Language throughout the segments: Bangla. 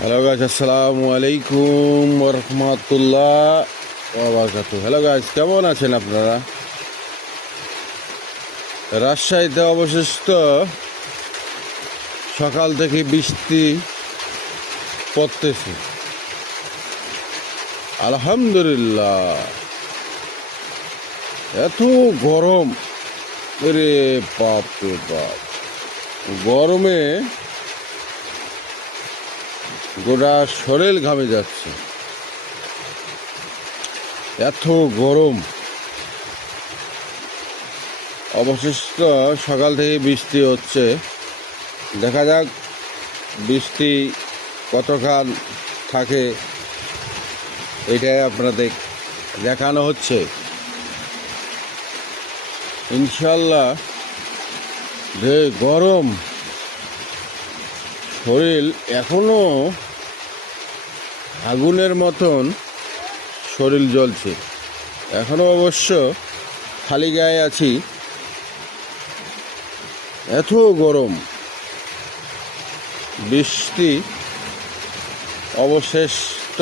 হ্যালো গাইস, আসসালামু আলাইকুম ওয়া রাহমাতুল্লাহ ওয়া বারাকাতুহু। হ্যালো গাইস, কেমন আছেন আপনারা? রাজশাহীতে অবশিষ্ট সকাল থেকে বৃষ্টি পড়তেছে, আলহামদুলিল্লাহ। এত গরম, রে বাপ রে বাপ, গরমে গোটা শরীর ঘামে যাচ্ছে, এত গরম। অবশিষ্ট সকাল থেকে বৃষ্টি হচ্ছে, দেখা যাক বৃষ্টি কতক্ষণ থাকে, এটাই আপনাদের দেখানো হচ্ছে। ইনশাল্লাহ যে গরম, শরীর এখনো আগুনের মতন শরীর জ্বলছে। এখনো অবশ্য খালি গায়ে আছি, এত গরম। বৃষ্টি অবশিষ্ট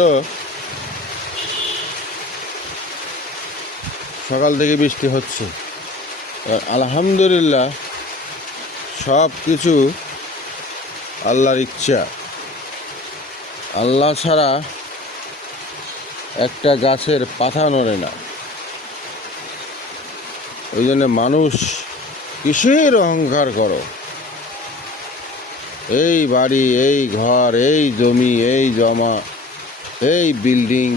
সকাল থেকে বৃষ্টি হচ্ছে, আলহামদুলিল্লাহ। সব কিছু আল্লাহর ইচ্ছা, আল্লাহ ছাড়া একটা গাছের পাতা নড়ে না। ওই জন্য মানুষ কিসের অহংকার করো? এই বাড়ি, এই ঘর, এই জমি, এই জমা, এই বিল্ডিং,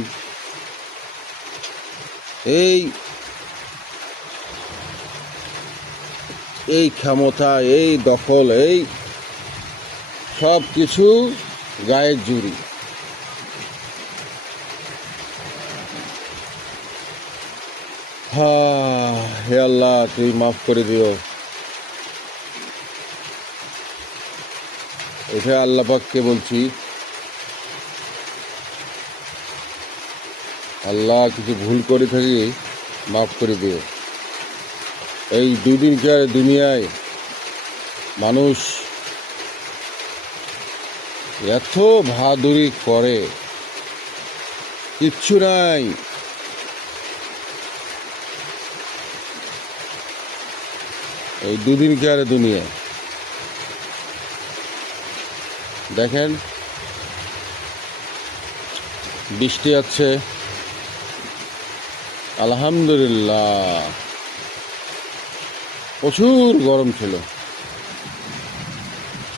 এই ক্ষমতা, এই দখল, এই সব কিছু গায়ের জুড়ি। হে আল্লাহ, তুই মাফ করে দিও। এটা আল্লাহ পাককে বলছি, আল্লাহ কিছু ভুল করে থাকি মাফ করে দিও। এই দুদিনকার দুনিয়ায় মানুষ এত বাহাদুরি করে, কিচ্ছু নাই। এই দুদিনকার দুনিয়ায় দেখেন, বৃষ্টি আছে, আলহামদুলিল্লাহ। প্রচুর গরম ছিল।